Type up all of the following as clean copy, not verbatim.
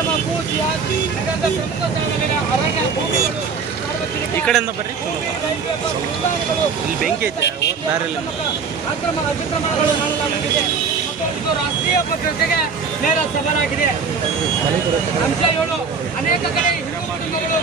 ಕಾರ್ಯಕ್ರಮ ಪೂರ್ತಿಯಾಗಿ ನಗರದ ಪ್ರಮುಖ ಸ್ಥಳಗಳ ಅರಣ್ಯ ಭೂಮಿಗಳು ಈ ಕಡೆಯಿಂದ ಬರ್ರಿ. ಇಲ್ಲಿ ಬೆಂಕಿ ಐತೆ ದಾರಿಯಲ್ಲಿ ಅತಿಕ್ರಮಣಗಳು ಮಾಡಲಾಗುತ್ತಿದೆ. ಇದು ರಾಷ್ಟ್ರೀಯ ಭದ್ರತೆಗೆ ನೇರ ಸವಾಲಾಗಿದೆ. ಅಂಶ 7 ಅನೇಕ ಕಡೆ ಹಿಡುಮಾಡುಗಳು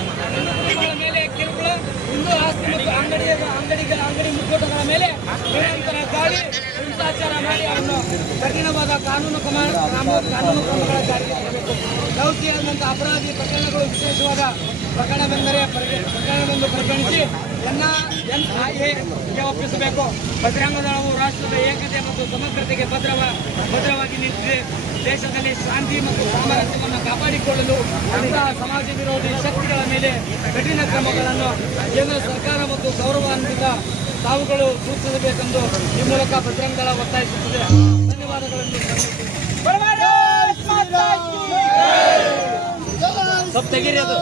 ಮೇಲೆ ಕಿರುಕುಳ, ಹಿಂದೂ ಆಸ್ತಿ ಮತ್ತು ಅಂಗಡಿ ಮುಗ್ಗಟ್ಟುಗಳ ಮೇಲೆ ನಿರಂತರ ದಾಳಿ, ಹಿಂಸಾಚಾರ ಮಾಡಿ ಅವರನ್ನು ಕಠಿಣವಾದ ಕಾನೂನು ಕ್ರಮಗಳ ಜಾರಿಗೆ ತರಬೇಕು. ದೌತ್ಯದಂಥ ಅಪರಾಧಿ ಪ್ರಕರಣಗಳು ವಿಶೇಷವಾದ ಪ್ರಕರಣವೆಂದು ಪರಿಗಣಿಸಿ NIA ಒಪ್ಪಿಸಬೇಕು. ಬಜರಂಗ ದಳವು ರಾಷ್ಟ್ರದ ಏಕತೆ ಮತ್ತು ಸಮಗ್ರತೆಗೆ ಭದ್ರವಾಗಿ ನಿಂತಿದೆ. ದೇಶದಲ್ಲಿ ಶಾಂತಿ ಮತ್ತು ಸಾಮರಸ್ಯವನ್ನು ಕಾಪಾಡಿಕೊಳ್ಳಲು ಅಂತಹ ಸಮಾಜ ವಿರೋಧಿ ಶಕ್ತಿಗಳ ಮೇಲೆ ಕಠಿಣ ಕ್ರಮಗಳನ್ನು ಕೇಂದ್ರ ಸರ್ಕಾರ ಮತ್ತು ಗೌರವಾನ್ವಿತ ತಾವುಗಳು ಸೂಚಿಸಬೇಕೆಂದು ಈ ಮೂಲಕ ಬಜರಂಗ ದಳ ಒತ್ತಾಯಿಸುತ್ತದೆ. ಧನ್ಯವಾದಗಳನ್ನು ಸ್ವಲ್ಪ ತೆಗೀರಿ. ಅದು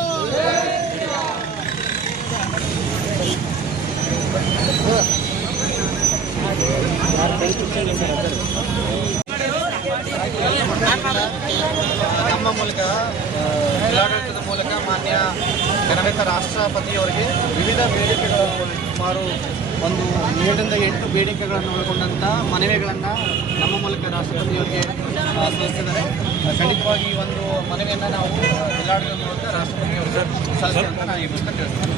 ನಮ್ಮ ಮೂಲಕ ಜಿಲ್ಲಾಡಳಿತದ ಮೂಲಕ ಮಾನ್ಯ ಘನತೆಯ ರಾಷ್ಟ್ರಪತಿಯವರಿಗೆ ವಿವಿಧ ಬೇಡಿಕೆಗಳನ್ನು ಸುಮಾರು 7 ಬೇಡಿಕೆಗಳನ್ನು ಒಳಗೊಂಡಂಥ ಮನವಿಗಳನ್ನು ನಮ್ಮ ಮೂಲಕ ರಾಷ್ಟ್ರಪತಿಯವರಿಗೆ ಸಲ್ಲಿಸಿದ್ದಾರೆ. ಖಂಡಿತವಾಗಿ ಈ ಒಂದು ಮನವಿಯನ್ನು ನಾವು ಜಿಲ್ಲಾಡಳಿತದ ಮೂಲಕ ರಾಷ್ಟ್ರಪತಿಯವರಿಗೆ ಸಲ್ಲಿಸಿ ಅಂತ ನಾನು ಈ ಮೂಲಕ ತಿಳಿಸ್ತೇನೆ.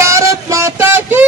भारत माता की